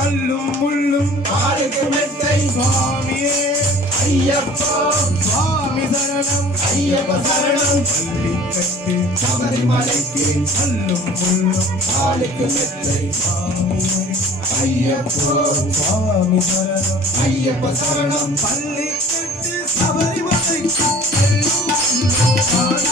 கல்லும் முள்ளும் காலுக்கு மெத்தை சுவாமியே ஐயப்பா சுவாமி சரணம் ஐயப்ப சரணம் பள்ளிக்கட்டு சபரிமலைக்கு கல்லும் முள்ளும் காலுக்கு மெத்தை சுவாமியே ஐயப்பா சுவாமி சரணம் ஐயப்ப சரணம் பள்ளிக்கட்டு சபரிமலைக்கு கல்லும் முள்ளும் காலுக்கு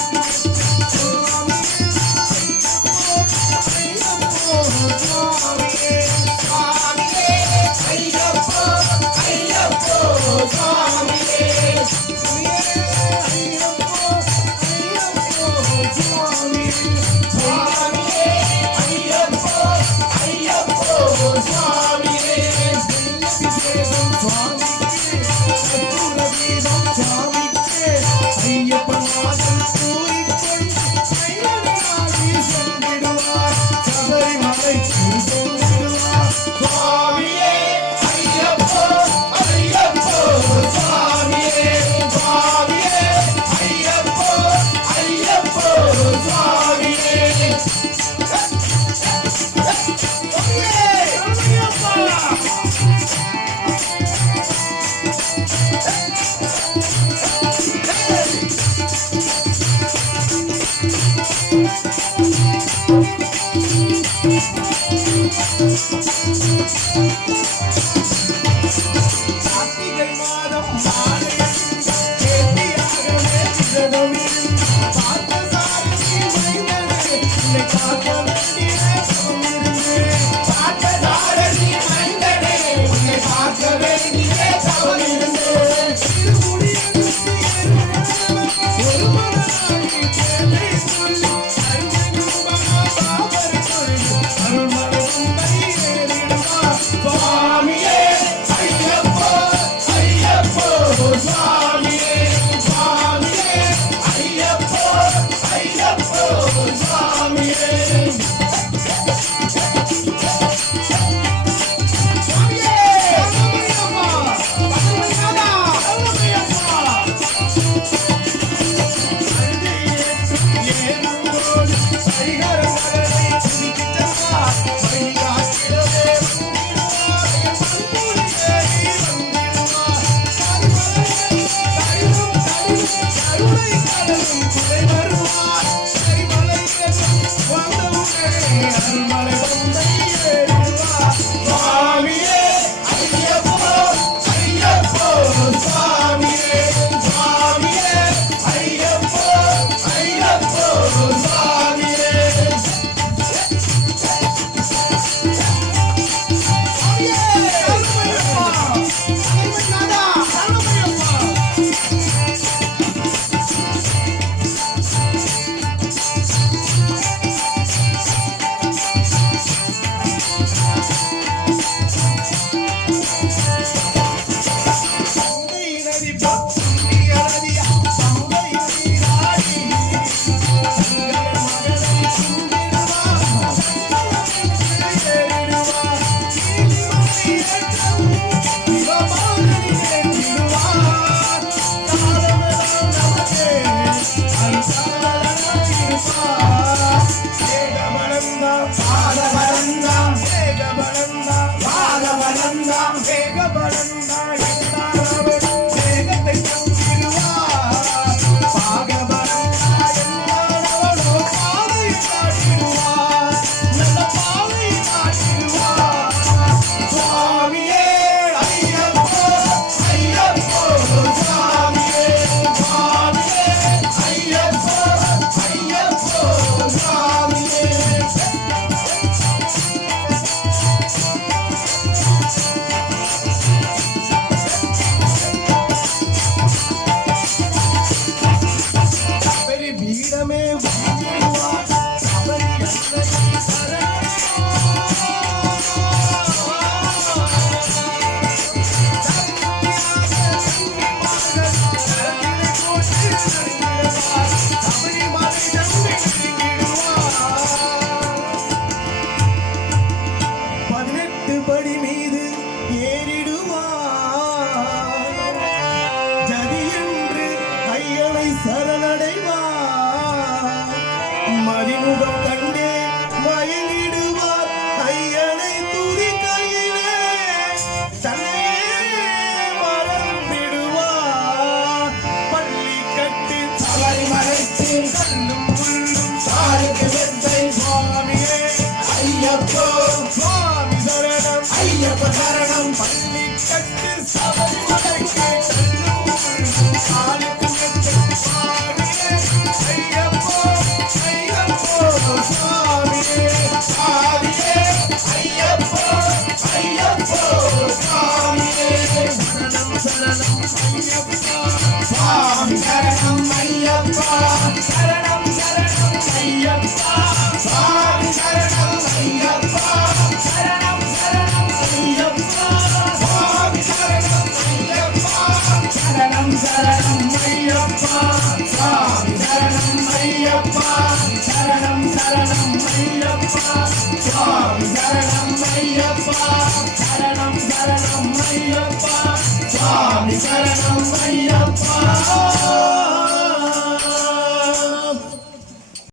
மதிமுகம் கண்டே மயங்கிடுவார் ஐயனை துதி கையிலே ஐயப்ப சரணம் பள்ளி கட்டு சபரிமலைக்கு செல்லும் முள்ளும் காலுக்கு மெத்தை சுவாமியே ஐயப்போ ஐயப்போ சுவாமியே சுவாமியே ஐயப்போ ஐயப்போ சுவாமியே சரணம் சரணம் ஐயப்பா சுவாமி சரணம் ஐயப்பா சரணம் சரணம் ஐயப்பா சுவாமி சரணம் ஐயப்பா சரணம் சரணம் ஐயப்பா சுவாமி சரணம் ஐயப்பா சரணம் சரணம் ஐயப்பா சுவாமி சரணம் ஐயப்பா சரணம் சரணம் ஐயப்பா சுவாமி சரணம் ஐயப்பா சரணம் சரணம் ஐயப்பா சுவாமி சரணம்